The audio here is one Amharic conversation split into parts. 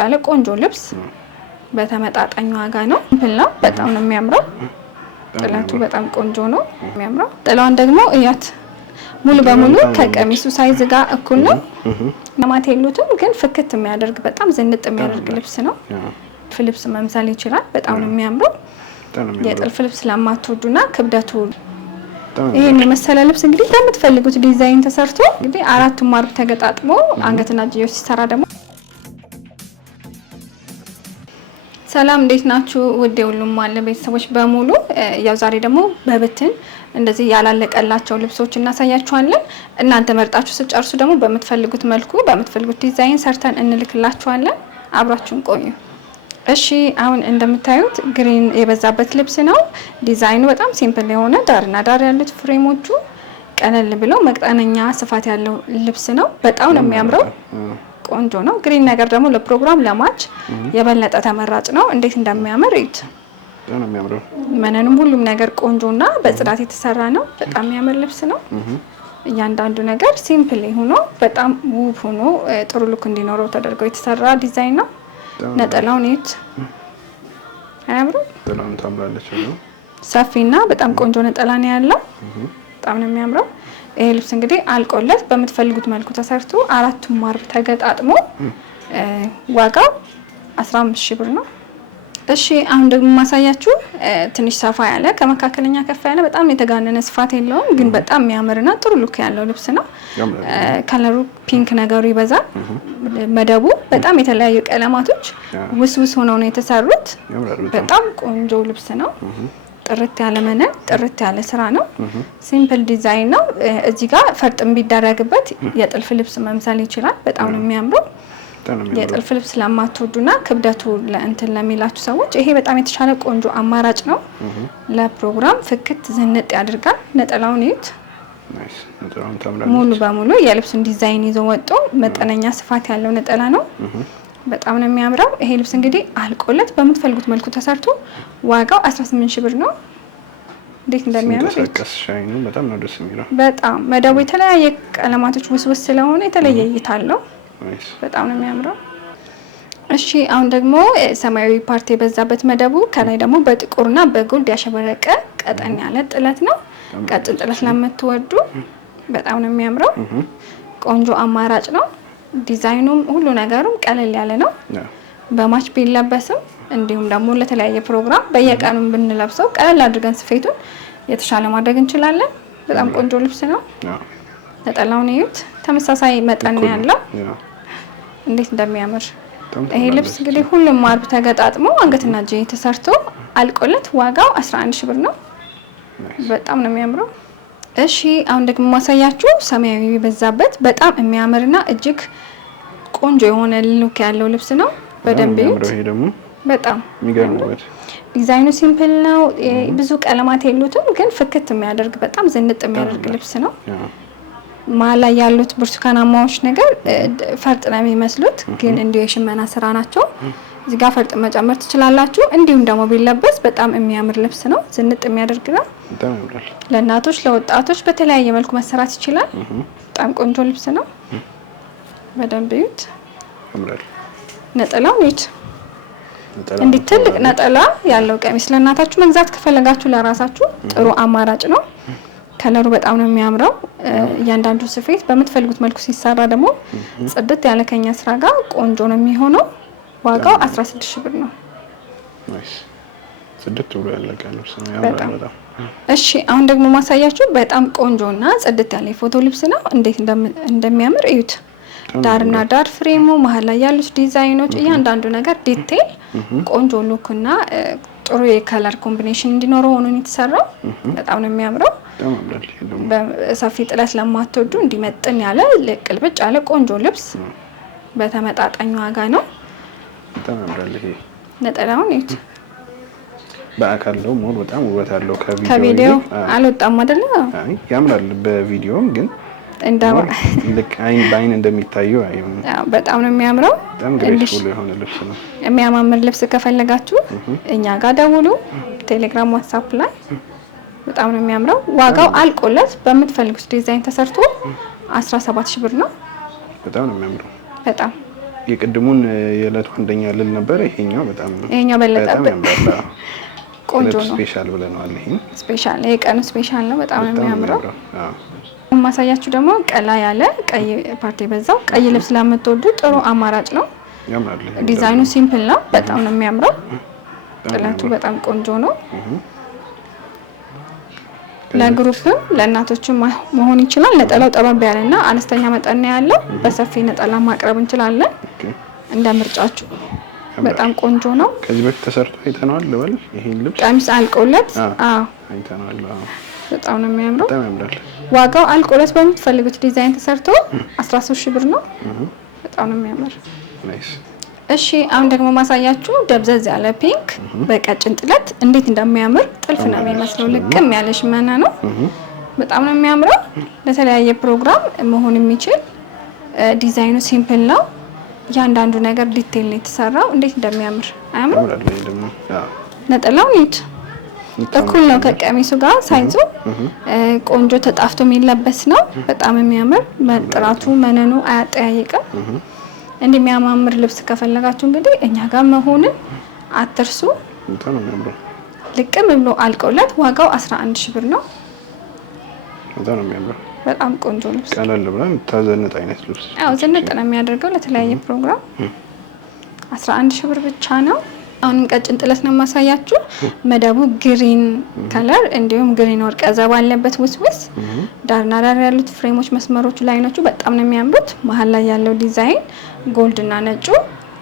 ያለ ቆንጆ ልብስ በተመጣጣኝ ዋጋ ነው። ብላ በጣም ነው የሚያምረው። ጥለቱ በጣም ቆንጆ ነው የሚያምረው። ጥላውን ደግሞ እያት ሙሉ በሙሉ ከቀሚሱ ሳይዝ ጋር እኩል ነው። ለማት የሉትም ግን ፍክት የሚያደርግ በጣም ዝንጥ የሚያደርግ ልብስ ነው። ልብስ መምሰል ይችላል። በጣም ነው የሚያምረው። የጥልፍ ልብስ ለማትወዱና ክብደቱ ይሄን የመሰለ ልብስ እንግዲህ በምትፈልጉት ዲዛይን ተሰርቶ እንግዲህ አራቱም ማርብ ተገጣጥሞ አንገትና እጅየው ሲሰራ ደግሞ ሰላም እንዴት ናችሁ? ውድ የሁሉም ማለ ቤተሰቦች በሙሉ ያው ዛሬ ደግሞ በብትን እንደዚህ ያላለቀላቸው ልብሶች እናሳያችኋለን። እናንተ መርጣችሁ ስጨርሱ ደግሞ በምትፈልጉት መልኩ በምትፈልጉት ዲዛይን ሰርተን እንልክላችኋለን። አብራችሁን ቆዩ። እሺ አሁን እንደምታዩት ግሪን የበዛበት ልብስ ነው። ዲዛይኑ በጣም ሲምፕል የሆነ ዳርና ዳር ያሉት ፍሬሞቹ ቀለል ብለው መቅጠነኛ ስፋት ያለው ልብስ ነው። በጣም ነው የሚያምረው። ቆንጆ ነው። ግሪን ነገር ደግሞ ለፕሮግራም ለማች የበለጠ ተመራጭ ነው። እንዴት እንደሚያምር እዩት። በጣም የሚያምረው መነኑም ሁሉም ነገር ቆንጆና በጽዳት የተሰራ ነው። በጣም የሚያምር ልብስ ነው። እያንዳንዱ ነገር ሲምፕል ሆኖ በጣም ውብ ሆኖ ጥሩ ሉክ እንዲኖረው ተደርጎ የተሰራ ዲዛይን ነው። ነጠላውን እዩት። አያምርም? ነጠላውን ታምራለች ነው። ሰፊና በጣም ቆንጆ ነጠላ ነው ያለው። በጣም ነው የሚያምረው። ይሄ ልብስ እንግዲህ አልቆለት በምትፈልጉት መልኩ ተሰርቶ አራቱም ማርብ ተገጣጥሞ ዋጋው 15000 ብር ነው። እሺ አሁን ደግሞ ማሳያችሁ ትንሽ ሰፋ ያለ ከመካከለኛ ከፍ ያለ በጣም የተጋነነ ስፋት የለውም ግን በጣም የሚያምርና ጥሩ ሉክ ያለው ልብስ ነው። ከለሩ ፒንክ ነገሩ ይበዛል። መደቡ በጣም የተለያዩ ቀለማቶች ውስውስ ሆነው ነው የተሰሩት። በጣም ቆንጆ ልብስ ነው። ጥርት ያለ መነን ጥርት ያለ ስራ ነው። ሲምፕል ዲዛይን ነው። እዚህ ጋር ፈርጥም ቢደረግበት የጥልፍ ልብስ መምሰል ይችላል። በጣም ነው የሚያምረው። የጥልፍ ልብስ ለማትወዱና ክብደቱ ለእንትን ለሚላችሁ ሰዎች ይሄ በጣም የተሻለ ቆንጆ አማራጭ ነው። ለፕሮግራም ፍክት ዝንጥ ያደርጋል። ነጠላውን እዩት። ሙሉ በሙሉ የልብሱን ዲዛይን ይዞ ወጥቶ መጠነኛ ስፋት ያለው ነጠላ ነው። በጣም ነው የሚያምረው። ይሄ ልብስ እንግዲህ አልቆለት በምትፈልጉት መልኩ ተሰርቶ ዋጋው 18000 ብር ነው። እንዴት እንደሚያምር ሻይኑ በጣም ነው ደስ የሚለው። በጣም መደቡ የተለያየ ቀለማቶች ውስውስ ስለሆነ የተለየ እይታ አለው። በጣም ነው የሚያምረው። እሺ አሁን ደግሞ ሰማያዊ ፓርቲ የበዛበት መደቡ ከላይ ደግሞ በጥቁርና በጎልድ ያሸበረቀ ቀጠን ያለ ጥለት ነው። ቀጥን ጥለት ለምትወዱ በጣም ነው የሚያምረው። ቆንጆ አማራጭ ነው። ዲዛይኑም ሁሉ ነገሩም ቀለል ያለ ነው። በማች ቢለበስም እንዲሁም ደግሞ ለተለያየ ፕሮግራም በየቀኑም ብንለብሰው ቀለል አድርገን ስፌቱን የተሻለ ማድረግ እንችላለን። በጣም ቆንጆ ልብስ ነው። ነጠላውን እዩት። ተመሳሳይ መጠን ያለው እንዴት እንደሚያምር ይሄ ልብስ እንግዲህ ሁሉም ማርብ ተገጣጥሞ አንገትና እጅየው ተሰርቶ አልቆለት ዋጋው 11000 ብር ነው። በጣም ነው የሚያምረው። እሺ አሁን ደግሞ ማሳያችሁ ሰማያዊ የበዛበት በጣም የሚያምርና እጅግ ቆንጆ የሆነ ሉክ ያለው ልብስ ነው። በደንብ ይዩት። ይሄ ደግሞ በጣም የሚገርምበት ዲዛይኑ ሲምፕል ነው። ብዙ ቀለማት የሉትም ግን ፍክት የሚያደርግ በጣም ዝንጥ የሚያደርግ ልብስ ነው። መሀል ላይ ያሉት ብርቱካናማዎች ነገር ፈርጥ ነው የሚመስሉት ግን እንዲሁ የሽመና ስራ ናቸው። እዚህ ጋር ፈርጥ መጨመር ትችላላችሁ። እንዲሁም ደግሞ ቢለበስ በጣም የሚያምር ልብስ ነው። ዝንጥ የሚያደርግ ነው። ለእናቶች ለወጣቶች በተለያየ መልኩ መሰራት ይችላል። በጣም ቆንጆ ልብስ ነው። በደንብ እዩት። ነጠላው እዩት። እንዲህ ትልቅ ነጠላ ያለው ቀሚስ ለእናታችሁ መግዛት ከፈለጋችሁ ለራሳችሁ ጥሩ አማራጭ ነው። ከለሩ በጣም ነው የሚያምረው። እያንዳንዱ ስፌት በምትፈልጉት መልኩ ሲሰራ ደግሞ ጽድት ያለ ከኛ ስራ ጋር ቆንጆ ነው የሚሆነው። ዋጋው 16000 ብር ነው። ጽድት ብሎ ያለቀ ልብስ ነው። ያምራል በጣም። እሺ አሁን ደግሞ ማሳያችሁ በጣም ቆንጆና ጽድት ያለ ፎቶ ልብስ ነው። እንዴት እንደሚያምር እዩት። ዳርና ዳር ፍሬሙ መሀል ላይ ያሉት ዲዛይኖች እያንዳንዱ ነገር ዲቴል ቆንጆ ሉክና ጥሩ የከለር ኮምቢኔሽን እንዲኖረው ሆኖ የተሰራው በጣም ነው የሚያምረው። በሰፊ ጥለት ለማትወዱ እንዲመጥን ያለ ቅልብጭ ያለ ቆንጆ ልብስ በተመጣጣኝ ዋጋ ነው። በጣም ያምራል። ይሄ ነጠላውን እዩት። በአካል ነው ሞር በጣም ውበት አለው። ከቪዲዮ አልወጣም አይደለ? አይ ያምራል። በቪዲዮም ግን ልክ አይን በአይን እንደሚታየው አይሆንም። በጣም ነው የሚያምረው። በጣም ግሬስፉል የሆነ ልብስ ነው። የሚያማምር ልብስ ከፈለጋችሁ እኛ ጋር ደውሉ። ቴሌግራም፣ ዋትስአፕ ላይ በጣም ነው የሚያምረው። ዋጋው አልቆለት በምትፈልጉት ዲዛይን ተሰርቶ 17000 ብር ነው። በጣም ነው የሚያምረው። በጣም የቅድሙን የዕለቱ አንደኛ ልል ነበር። ይሄኛው በጣም በለጠበት ቆንጆ ነው። ስፔሻል ብለናል። ይሄ ስፔሻል የቀኑ ስፔሻል ነው። በጣም ነው የሚያምረው። ማሳያችሁ ደግሞ ቀላ ያለ ቀይ ፓርቲ በዛው ቀይ ልብስ ለምትወዱ ጥሩ አማራጭ ነው። ያምራል። ዲዛይኑ ሲምፕል ነው። በጣም ነው የሚያምረው። ጥለቱ በጣም ቆንጆ ነው። ለግሩፕም ለእናቶችም መሆን ይችላል። ነጠላው ጠበብ ያለና አነስተኛ መጠን ያለው በሰፊ ነጠላ ማቅረብ እንችላለን። እንደ ምርጫችሁ። በጣም ቆንጆ ነው። ከዚህ በፊት ተሰርቶ አይተናል ልበል። ይሄን ልብስ ቀሚስ አልቆለት አይተናል። በጣም ነው የሚያምረው። በጣም ያምራል። ዋጋው አልቆለት በምትፈልጉት ዲዛይን ተሰርቶ 13000 ብር ነው። በጣም ነው የሚያምር። ናይስ። እሺ አሁን ደግሞ ማሳያችሁ ደብዘዝ ያለ ፒንክ በቀጭን ጥለት እንዴት እንደሚያምር ጥልፍ ነው የሚመስለው። ልቅም ያለ ሽመና ነው። በጣም ነው የሚያምረው። ለተለያየ ፕሮግራም መሆን የሚችል ዲዛይኑ ሲምፕል ነው። እያንዳንዱ ነገር ዲቴል ነው የተሰራው። እንዴት እንደሚያምር አያምር? ነጠላው ኒት እኩል ነው ከቀሚሱ ጋር ሳይዙ ቆንጆ ተጣፍቶ የሚለበስ ነው። በጣም የሚያምር ጥራቱ መነኑ አያጠያይቅም። እንደሚያማምር ልብስ ከፈለጋችሁ እንግዲህ እኛ ጋር መሆንን አትርሱ። በጣም ነው የሚያምረው። ልቅም ብሎ አልቆለት ዋጋው 11000 ብር ነው። በጣም ነው የሚያምረው። በጣም ቆንጆ ልብስ ቀለል ብላ የምታዘንጥ አይነት ልብስ። ዝንጥ ነው የሚያደርገው ለተለያየ ፕሮግራም 11000 ብር ብቻ ነው። አሁንም ቀጭን ጥለት ነው የማሳያችሁ። መደቡ ግሪን ከለር እንዲሁም ግሪን ወርቅ ዘባ ያለበት ውስውስ ዳርና ዳር ያሉት ፍሬሞች መስመሮቹ ላይኖቹ በጣም ነው የሚያምሩት። መሀል ላይ ያለው ዲዛይን ጎልድ እና ነጩ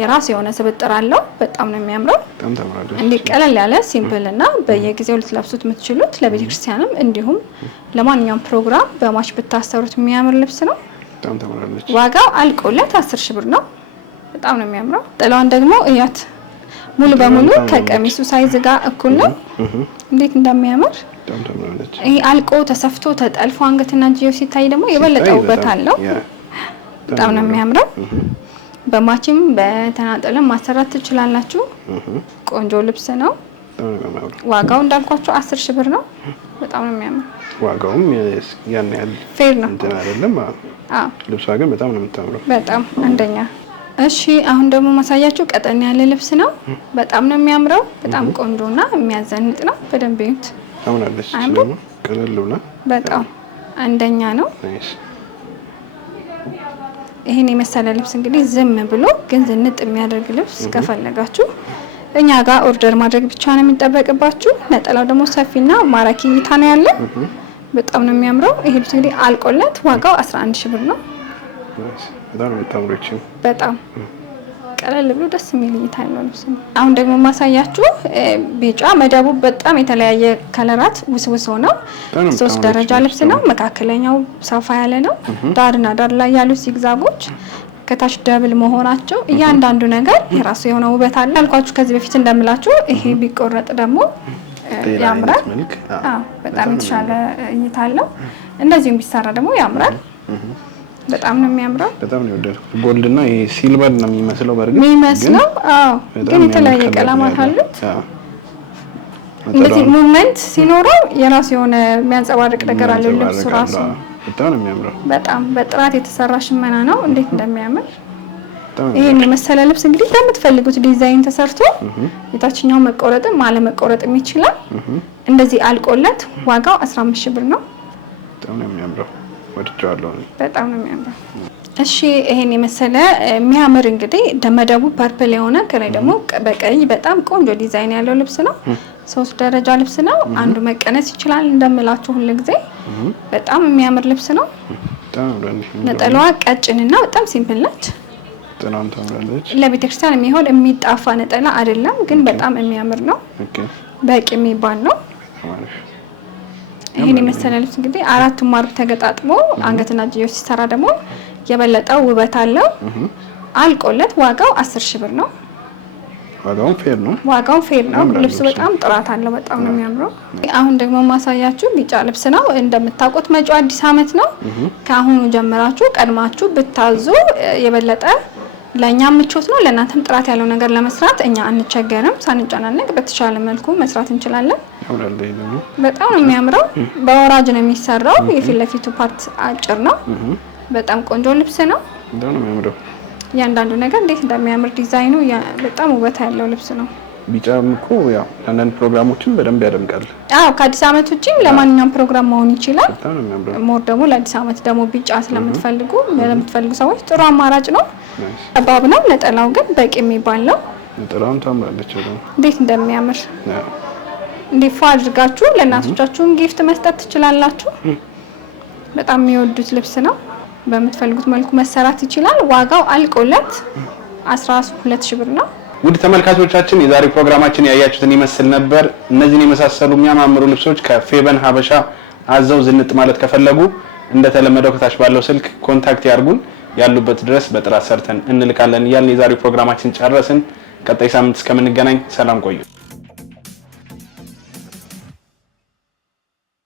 የራሱ የሆነ ስብጥር አለው። በጣም ነው የሚያምረው። በጣም ተማራለች። እንዲህ ቀለል ያለ ሲምፕል እና በየጊዜው ልትለብሱት የምትችሉት ለቤተ ክርስቲያንም እንዲሁም ለማንኛውም ፕሮግራም በማች ብታሰሩት የሚያምር ልብስ ነው። በጣም ተማራለች። ዋጋው አልቆለት 10000 ብር ነው። በጣም ነው የሚያምረው። ጥላዋን ደግሞ እያት ሙሉ በሙሉ ከቀሚሱ ሳይዝ ጋር እኩል ነው። እንዴት እንደሚያምር በጣም ተማራለች። ይሄ አልቆ ተሰፍቶ ተጠልፎ አንገትና እጅየው ሲታይ ደግሞ የበለጠ ውበት አለው። በጣም ነው የሚያምረው። በማችም በተናጠለም ማሰራት ትችላላችሁ። ቆንጆ ልብስ ነው። ዋጋው እንዳልኳችሁ 10000 ብር ነው። በጣም ነው የሚያምር። ዋጋውም ያን ያህል ፌር ነው እንትን አይደለም። ልብሷ ግን በጣም ነው የምታምረው። በጣም አንደኛ። እሺ አሁን ደግሞ ማሳያችሁ ቀጠን ያለ ልብስ ነው። በጣም ነው የሚያምረው። በጣም ቆንጆና የሚያዘንጥ ነው። በደንብ ይዩት። ታምራለች። ደግሞ ቀለል ብላ በጣም አንደኛ ነው። ይሄን የመሰለ ልብስ እንግዲህ ዝም ብሎ ግን ዝንጥ የሚያደርግ ልብስ ከፈለጋችሁ እኛ ጋር ኦርደር ማድረግ ብቻ ነው የሚጠበቅባችሁ። ነጠላው ደግሞ ሰፊና ማራኪ እይታ ነው ያለው። በጣም ነው የሚያምረው። ይሄ ልብስ እንግዲህ አልቆለት ዋጋው 11000 ብር ነው። በጣም የምታምሩች በጣም ቀለል ብሎ ደስ የሚል እይታ ያለው ልብስ ነው። አሁን ደግሞ ማሳያችሁ ቢጫ መደቡ በጣም የተለያየ ከለራት ውስውስ ሆነው 3 ደረጃ ልብስ ነው። መካከለኛው ሰፋ ያለ ነው። ዳርና ዳር ላይ ያሉት ዚግዛጎች ከታች ደብል መሆናቸው እያንዳንዱ ነገር የራሱ የሆነ ውበት አለ። አልኳችሁ ከዚህ በፊት እንደምላችሁ ይሄ ቢቆረጥ ደግሞ ያምራል። በጣም የተሻለ እይታ አለው። እንደዚሁም ቢሰራ ደግሞ ያምራል። በጣም ነው የሚያምረው። በጣም ነው የወደድኩት። ጎልድ እና ይሄ ሲልቨር ነው የሚመስለው በርግጥ የሚመስለው። ግን የተለያየ ቀለማት አሉት። እንደዚህ ሙቭመንት ሲኖረው የራሱ የሆነ የሚያንጸባርቅ ነገር አለው ልብሱ ራሱ። በጣም ነው የሚያምረው። በጣም በጥራት የተሰራ ሽመና ነው። እንዴት እንደሚያምር ይሄን የመሰለ ልብስ እንግዲህ በምትፈልጉት ዲዛይን ተሰርቶ የታችኛው መቆረጥም አለመቆረጥም ይችላል። እንደዚህ አልቆለት ዋጋው 15000 ብር ነው። በጣም ነው የሚያምረው። ወድጃለሁ። በጣም ነው የሚያምረው። እሺ ይሄን የመሰለ የሚያምር እንግዲህ ደመደቡ ፐርፕል የሆነ ከላይ ደግሞ በቀይ በጣም ቆንጆ ዲዛይን ያለው ልብስ ነው። 3 ደረጃ ልብስ ነው። አንዱ መቀነስ ይችላል እንደምላችሁ ሁሉ ጊዜ። በጣም የሚያምር ልብስ ነው። ነጠላዋ ቀጭንና በጣም ሲምፕል ነች። በጣም ታምራለች። ለቤተክርስቲያን የሚሆን የሚጣፋ ነጠላ አይደለም፣ ግን በጣም የሚያምር ነው። በቂ የሚባል ነው። ይሄን የመሰለ ልብስ እንግዲህ 4 ማርብ ተገጣጥሞ አንገትና እጅየው ሲሰራ ደግሞ የበለጠው ውበት አለው። አልቆለት ዋጋው 10000 ብር ነው። ዋጋው ፌር ነው። ልብሱ በጣም ጥራት አለው። በጣም ነው የሚያምረው። አሁን ደግሞ ማሳያችሁ ቢጫ ልብስ ነው። እንደምታውቁት መጪው አዲስ ዓመት ነው። ከአሁኑ ጀምራችሁ ቀድማችሁ ብታዙ የበለጠ ለእኛም ምቾት ነው፣ ለእናንተም ጥራት ያለው ነገር ለመስራት እኛ አንቸገርም። ሳንጨናነቅ በተሻለ መልኩ መስራት እንችላለን። በጣም ነው የሚያምረው። በወራጅ ነው የሚሰራው። የፊት ለፊቱ ፓርት አጭር ነው። በጣም ቆንጆ ልብስ ነው። እያንዳንዱ ነገር እንዴት እንደሚያምር ዲዛይኑ በጣም ውበት ያለው ልብስ ነው። ቢጫም እኮ ያው አንዳንድ ፕሮግራሞችን በደንብ ያደምቃል። አዎ ከአዲስ ዓመት ውጪም ለማንኛውም ፕሮግራም መሆን ይችላል። በጣም ነው የሚያምረው። ሞር ደግሞ ለአዲስ ዓመት ደግሞ ቢጫ ስለምትፈልጉ ለምትፈልጉ ሰዎች ጥሩ አማራጭ ነው። ጠባብ ነው፣ ነጠላው ግን በቂ የሚባል ነው። ነጠላውን ታምራለች ነው እንዴት እንደሚያምር እንዴት ፏ አድርጋችሁ ለእናቶቻችሁም ጊፍት መስጠት ትችላላችሁ። በጣም የሚወዱት ልብስ ነው። በምትፈልጉት መልኩ መሰራት ይችላል። ዋጋው አልቆለት 12000 ብር ነው። ውድ ተመልካቾቻችን የዛሬ ፕሮግራማችን ያያችሁትን ይመስል ነበር። እነዚህን የመሳሰሉ የሚያማምሩ ልብሶች ከፌበን ሀበሻ አዘው ዝንጥ ማለት ከፈለጉ እንደተለመደው ከታች ባለው ስልክ ኮንታክት ያርጉን። ያሉበት ድረስ በጥራት ሰርተን እንልካለን እያልን የዛሬ ፕሮግራማችን ጨረስን። ቀጣይ ሳምንት እስከምንገናኝ ሰላም ቆዩ።